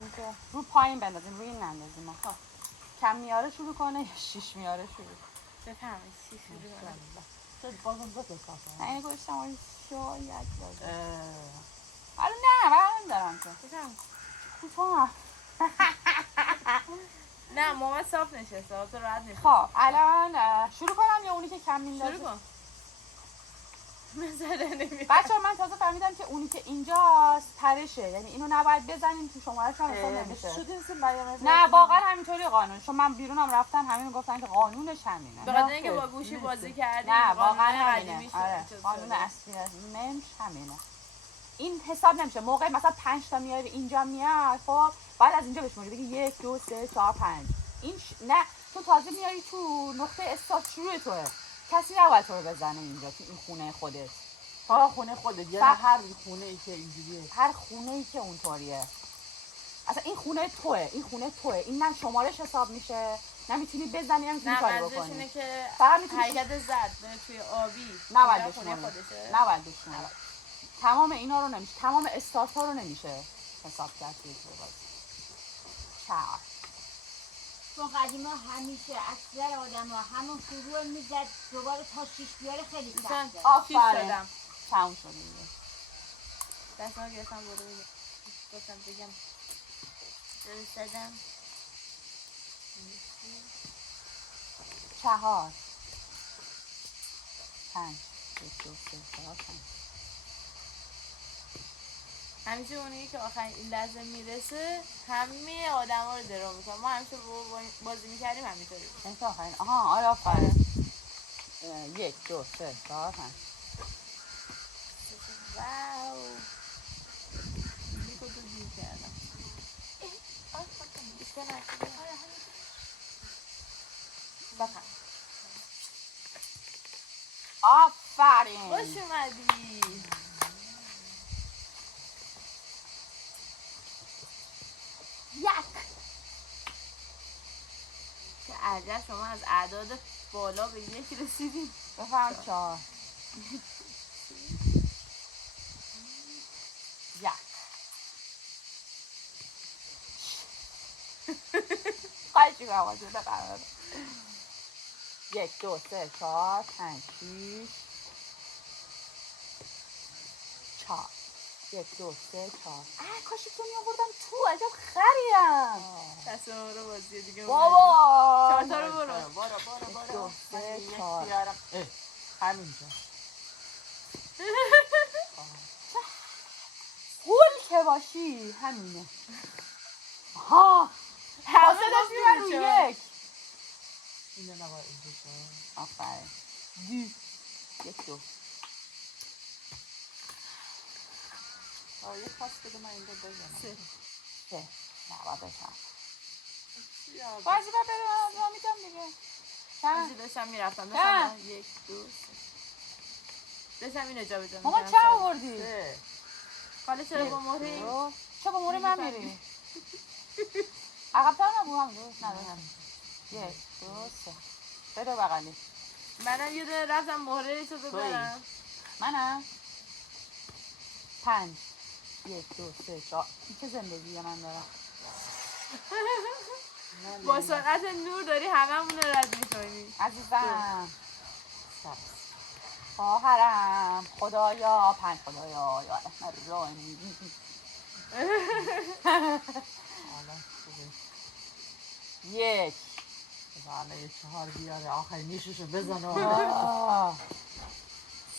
رو پایین بندازیم، روی این نندازیم. خب کم میاره شروع کنه یا 6 میاره شروع کنه؟ بفهمید 6 شروع کنه. شاید بازم دو تا کافه. اینه گوشتم شاید لازم. حالا نه برم دارم که بفهم. کوتاه. نه مامان صاف نشسته تو راحت نشسته. خب الان شروع کنم یا اونی که کم میندازه؟ شروع کن. مثلا نمیاد. بچه‌ها من تازه فهمیدم که اونی که اینجاست ترشه، یعنی اینو نباید بزنیم تو شماره‌ش هم اصلا نمیشه. نه واقعا همینطوری قانون، چون من بیرونم رفتم همین گفتن که قانونش همینه. به خاطر اینکه با گوشی بازی کردیم. نه واقعا همینه. آره قانون اصلی از منش همینه. این حساب نمیشه. موقع مثلا 5 تا میاری اینجا میاد، خب بعد از اینجا بشموری بگی 1 2 3 4 5. این نه تو تازه میاری تو نقطه استارت شروع توه. کسی نباید تو رو بزنه اینجا تو این خونه خودت. فقط خونه خودت، یعنی هر خونه ای که اینجوریه، هر خونه ای که اونطوریه. اصلا این خونه توه، این خونه توه، این نه شمارش حساب میشه، نه میتونی بزنی هم میتونی کاری بکنی. نه منظورش اینه که فقط میتونی حرکت زد بره توی آبی. نباید خونه بشماری. خودشه. نباید بشماری. تمام اینا رو نمیشه، تمام استارت ها رو نمیشه حساب کرد توی بازی. چهار. چون قدیما همیشه اکثر آدم ها همون شروع میزد دوباره تا 6 بیاره خیلی سخته. آفرین. تموم شد دیگه. دست ما گرفتم برو بگم. گفتم بگم. درست زدم. 4 5 1 2 3 4 5. همیشه اونی که آخرین لحظه میرسه همه آدما رو درو میکنه. ما همیشه بازی میکردیم همینطوری. این آخرین. آها آره آفرین. 1 2 3 4 5. واو. میگو تو گیر کردم. آفرین. خوش اومدی. چه عجب شما از اعداد بالا به 1 رسیدیم. بفرم 4 1. خواهی چی کنم آجود قرار 1 2 3 4 5 6 4 1 2 3 4. کاشی تو میآوردم تو، عجب خریم. دست ما رو بازی دیگه بابا 4 تا رو برو. بارا 2 3 4. همینجا قول که باشی همینه. ها همه داشت میبر رو 1. اینه نباید اینجا شد. آفرین 2 1 2. یک پاس بده من اینجا بزنم. 3 نه باید بشم بازی باید بده من میدم دیگه. بازی داشتم میرفتم داشتم 1 2 3 داشتم اینو جا بجا ماما چه آوردی؟ حالا چرا با مهره؟ چرا با مهره من میری؟ عقب‌تر نبود هم دوست ندارم. 1 2 3 بده بغلی. منم یه دونه رفتم مهره تو ببرم. منم 5 1 2 3 4. چه زندگی من دارم. با سرعت نور داری هممون رو رد می‌کنی. عزیزم خواهرم خدایا 5 خدایا یا احمد رانی. الان خوبه 1 بله یه 4 بیاره آخری نیششو بزنه.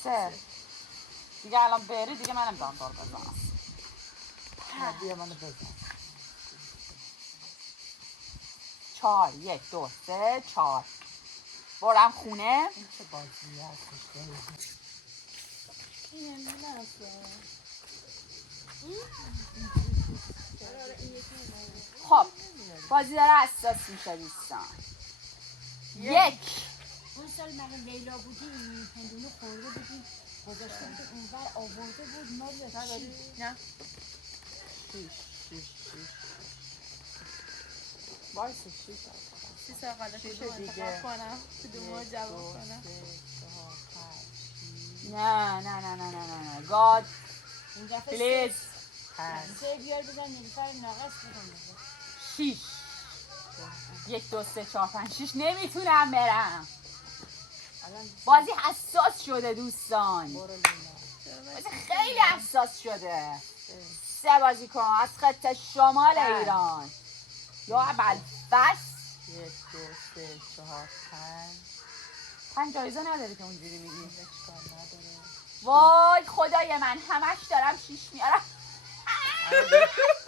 3 دیگه الان بری دیگه منم دارم دار بزنم. بیا منو بزن. 4 1 2 3 4. برم خونه. این چه بازی هستش؟ این نه خب بازی داره اساس میشه دوستان. 1 اون سال من لیلا بودیم هندونو خورده بودیم گذاشتیم که اونور آورده بود ما نداری؟ نه 6 وایس 6 سال قبل کدوم انتخاب کنم کدوم رو جواب کنم. نه گاد پلیز 5 سه بیار بزن نیلوفر ناقص بکن 6 1 2 3 4 5 6 نمیتونم برم. بازی حساس شده دوستان. بازی خیلی حساس شده. 3 بازیکن از خط شمال ایران. یا ابوالفضل 1 2 3 4 5 جایزه نداره که اونجوری میگی. 5 اشکال نداره. وای خدای من همش دارم 6 میارم.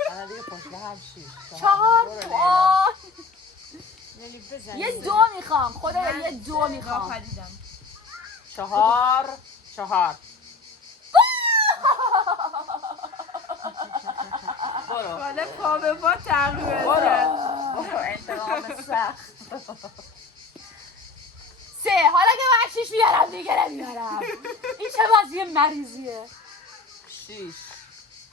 الان دیگه پشت هم 6 4 وای لیلی بزن یه 2 میخوام خدایا یه 2 میخوام. 4 برو حالا پا به پا تقریبا برو انتقام سخت. 3 حالا که من 6 میارم دیگه نمیارم. این چه بازی مریضیه. 6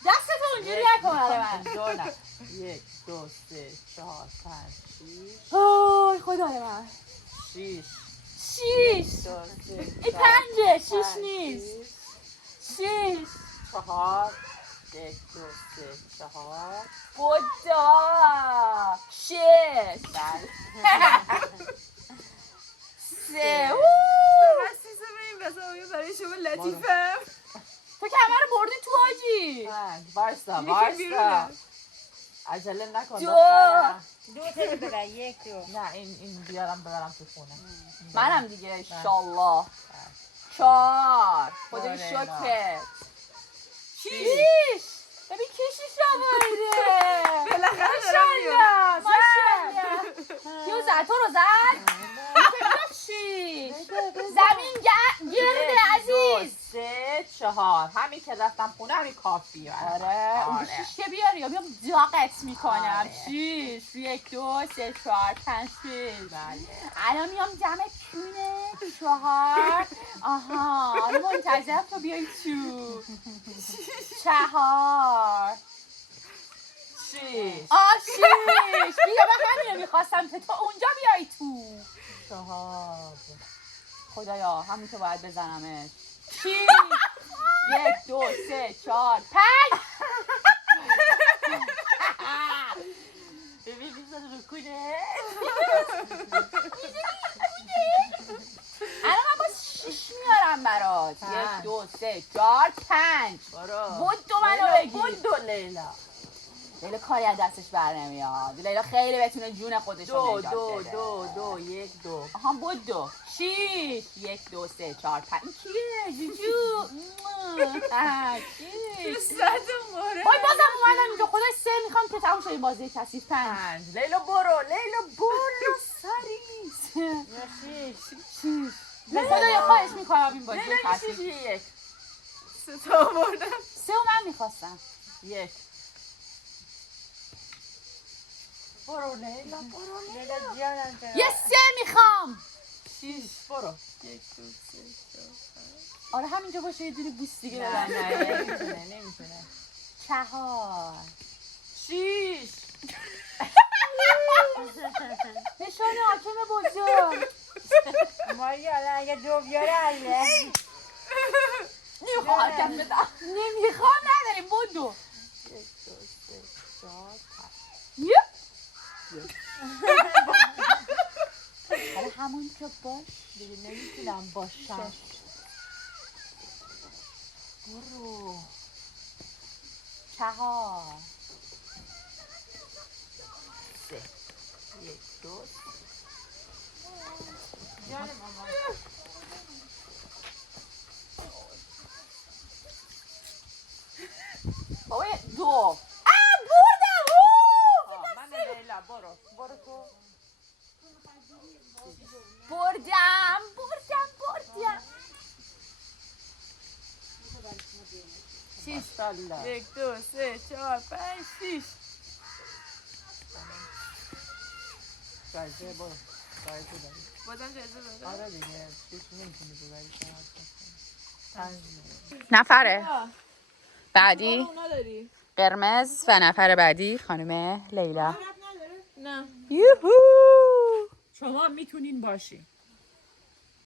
دستتو اونجوری نکن برای من. 1 2 3 4 5 6 وای خدای من 6 6 این 5 6 نیست 6 4 1 2 3 4 بودا 6 3 برای شما لطیفم. تو که همه رو بردی تو آجی. 5 وارسا عجله نکن 2 دو تا ببر 1 2 نه این بیارم ببرم تو خونه. منم دیگه انشالله 4 خدای شکر 6 ببین کی 6 آورده. بالاخره دارم میام. ماشاءالله کیو زد تو رو زد. زمین گرده عزیز. 3 4 همین که رفتم خونه همین کافیه. آره اون 6 که بیاری یا بیام داغت میکنم. 6 1 2 3 4 5 6 الان میام جمع کونه 4 آها الان منتظرم تو بیای تو 4 6 6 دیگه من همینو میخواستم که تو اونجا بیای تو 4 خدایا همین که باید بزنمش 6 1 2 3 4 5 ببین بیزن رو کنه. الان من باز 6 میارم برات 1 2 3 4 5 برو بود دو منو بگیر. بود لیلا لیلا کاری از دستش بر نمیاد. لیلا خیلی بتونه جون خودش رو نجات بده. 2 1 2 آها بود 2 6 1 2 3 4 5 کیه جوجو وای بازم اومدم اینجا خدای 3 میخوام که تموم شه این بازی کثیف 5 لیلا برو سری یا 6 خدایا خواهش میکنم این بازی لیلا کثیف 1 3 تا آوردم. 3 و من میخواستم 1 برو لیلا لیلا جانم یه 3 میخوام 6 برو 1 2 3 آره همینجا باشه یه دونه بوس دیگه نه بدم نمیتونه 4 6 نشان حاکم بزرگ ماریا الان اگه 2 بیاره علیه نمیخوام حاکم بدم نمیخوام نداریم بودو 1 2 3 4 حالا همون که باش دیگه نمیتونم باشم برو 4 3 1 2 جان ماما بابا 2 بردم من لیلا برو تو بردم 6 ساله 1 2 3 4 5 6 جایزه برو جایزه داری بازم جایزه داره. آره دیگه چیز نمیتونی ببری نفره بعدی اونا داری؟ قرمز و نفر بعدی خانم لیلا نه. یوهو شما میتونین باشی